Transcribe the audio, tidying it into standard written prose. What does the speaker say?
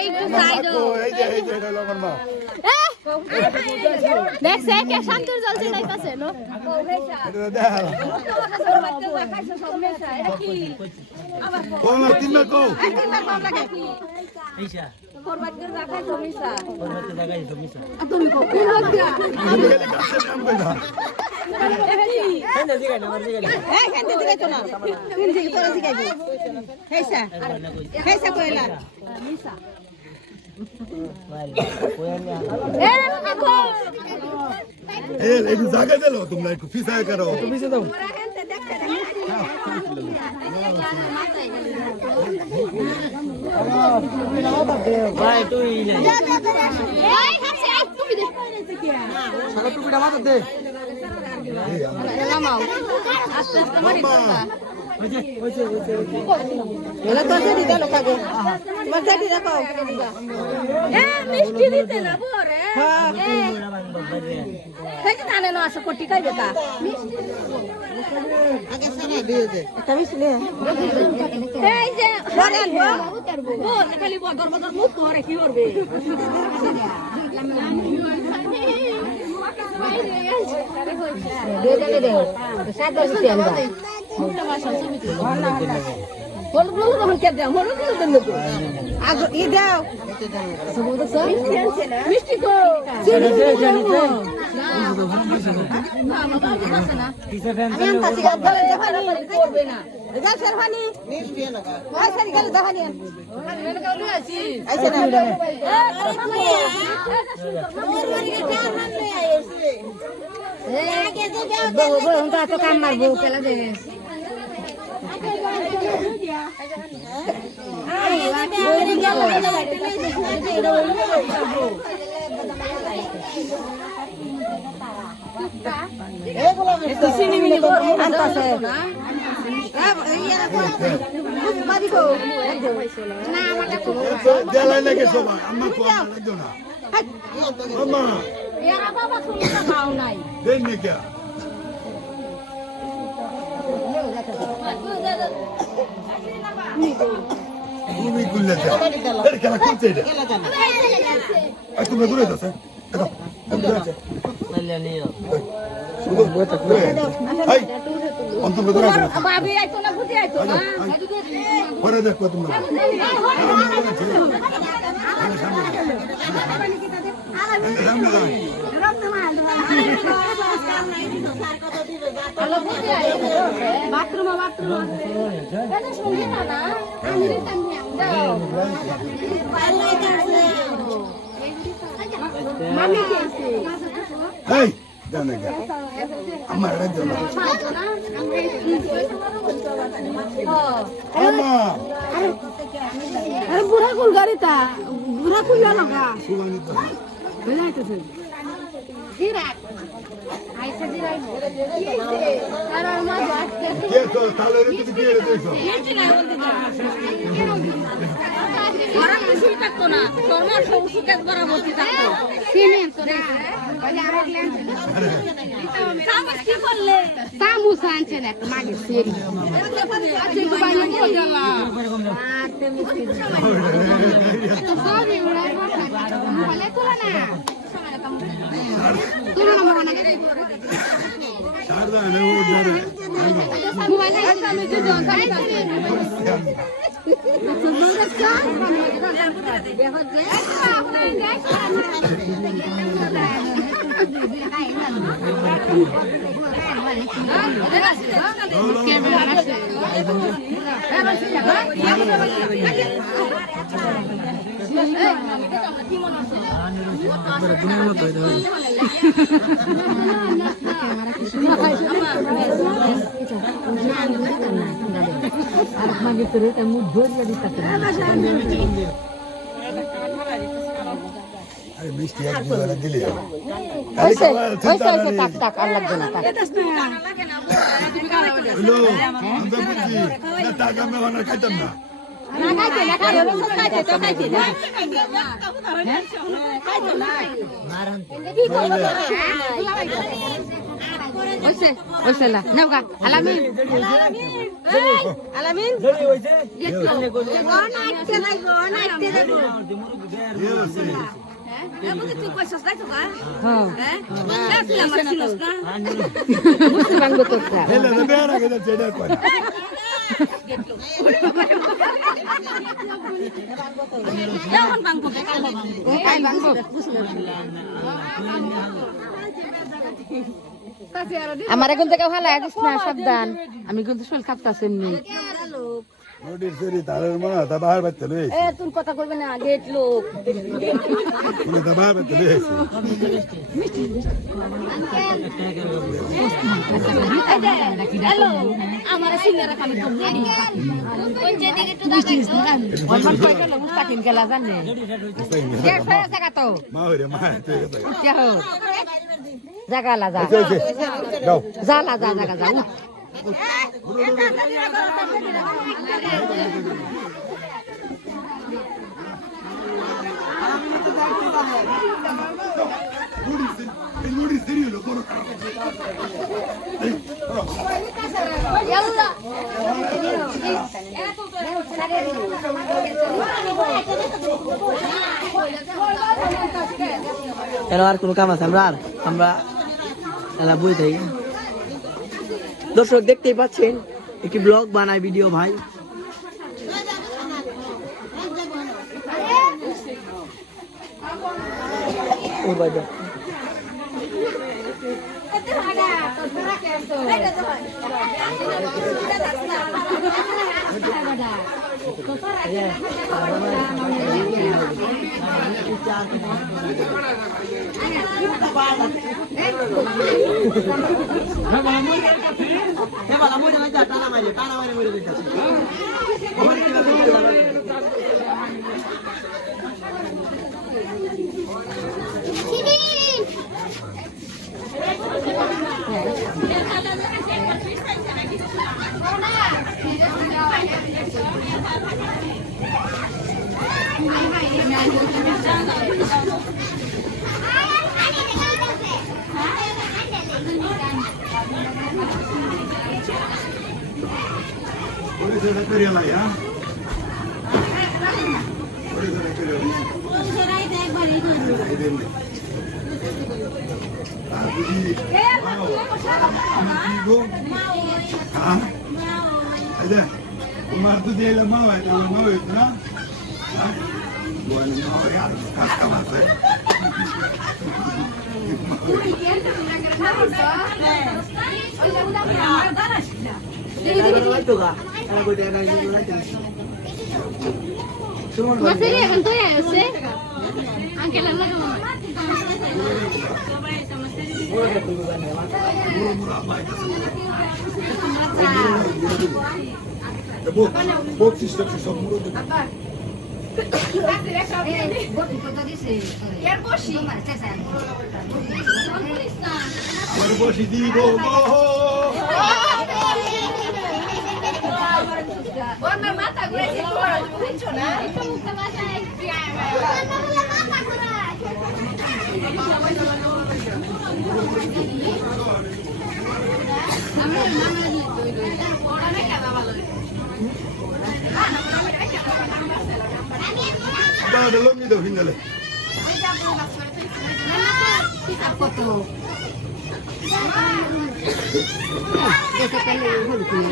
একটু সাইড এই যে এটা হলো আমার মা দেখছে কে শান্তর জল চিলাইতাছে নো এটা দেখা ও তিন কো এইসা ফরওয়ার্ড রাখাই জমিসা পরবর্তী জায়গায় জমিছে তুমি কো কোন হত্যা তুমি খালি গাছের নাম কইলা এই না জিগাই না আমার জিগাই এই খাইতে দিলে তো না কোন দিকে তোরা জিগাইবি হেইসা হেইসা কইলা মিসা এ দেখো একটু জায়গা দিলো তোমরা একটু ফিসায় করো তুমি দাও ভাই তুই নাই এই হাসে তুমি দে সারা টুপিটা মাথা দে নামাও আস্তে আস্তে মারি ওইছে এলা তো সেটি দিলো কাগে তোমার সেটি রাখো মিষ্টি দিতে না পরে হ্যাঁ এই যে জানে না আসো কোটি খাইবে তা আগে সারা দিয়ে দে একটা মিষ্টি নে এই যে বড় আনবো বল খালি বদর বদর মুখ করে কি করবে ই দাও মিষ্টি কো আমি কাছে গেলে দেখানি করবে না গাছের পানি মিষ্টি লাগা গাছের গেলে দেখানি আইছে না তো কাম মারবো কেলা দে দেলাই লাগে সবাই আম্মা কো লাগতো না আম্মা এরা বাবা শুনতে পাও নাই দেন নে কে তুমি গুল্লে দে এর খেলা করতে দে আর তুমি দূরে যাচ্ছে দেখো দূরে যাচ্ছে নাইলে নিও শুধু বইটা করে এই অন্তত দূরে যাচ্ছে ভাবি আইতো না বুঝি আইতো না পরে দেখো তোমরা বাথরুম বাথরুম এটা শুনি না না আমি দাও মামি কে আছে এই জানে কে আমার রাজ্য না আম্মা আরে বুড়া কুল গাড়িটা বুড়া কুল লাগা সুবানি তো বেলাইতেছে জিরাক আইসা জিরাক আর মা বাচ্চা কে তো তাহলে তুমি কি রে দেখো ওরা কিছু থাকতো না শর্মার সংসুকেত বরাবরই থাকতো সিনেন তো না ওই আর লেন সামস কি করলে সামুস আনছেন একটা মাগে সেরি আচ্ছা তো বাইরে কি গেল আতে মিষ্টি সরি ওরা বলে তো না তুমি না মনে করে শারদা নে ও ধরে মোবাইল আছে আমি তো জন খাইছি আরে মিষ্টি এক দিলা দিলি ওইসে টাক টাক আর লাগবে না টাক হ্যালো আমরা বুঝি না টাকা মে বানা খাইতাম না খাইতে না খাইতে তো খাইতে না মারন কি করব ওইছে ওইছে না নাওগা আলামিন আলামিন জড়ি হইছে অনাইতে নাই অনাইতে দেবো তুই কইছস তাই তো হ্যাঁ হ্যাঁ তুই আমার ছিলস না বুঝতে পারবো তো স্যার হেলে না বেরা গেছে চেডা কই এখন বাংবো কাল কাই বানবো আমার এখন থেকে ভালো লাগিস না সাবধান আমি কিন্তু শরীর কাঁপতাছে এমনি নোটিস করি তারের মনে হয় তা বাহার বাইতে লই এ তুই কথা কইবে না গেট লোক বলে তা বাহার বাইতে লই হ্যালো আমার সিঙ্গারা খাবি তো কোন যেদিকে একটু দেখাইছো আমার কয়টা লোক তাকিন গেলা জানে কে ফেরা জায়গা তো মা হইরে মা তুই কথা কে হো জায়গালা যা আচ্ছা যাও জালা যা জায়গা যা নোটিস সেরিও লো বড় ইয়াল্লা আর কোনো কাম আছে আমরা এলা বই থাকি দর্শক দেখতেই পাচ্ছেন একটি ব্লগ বানায় ভিডিও ভাই ও ভাই টানা মারে মরে দিতেছে আমার কিভাবে Por eso la quería la ya. Por eso la quería la. Ah, ada. Umar tu dia lama lah, lama itu na. Ah, bukan mau ya, kakak masa. মাছের এখন তো আছে আঙ্কেল আল্লাহ Bok sistem susah mulu. Baru bos di bobo. Ada long itu hindale. কত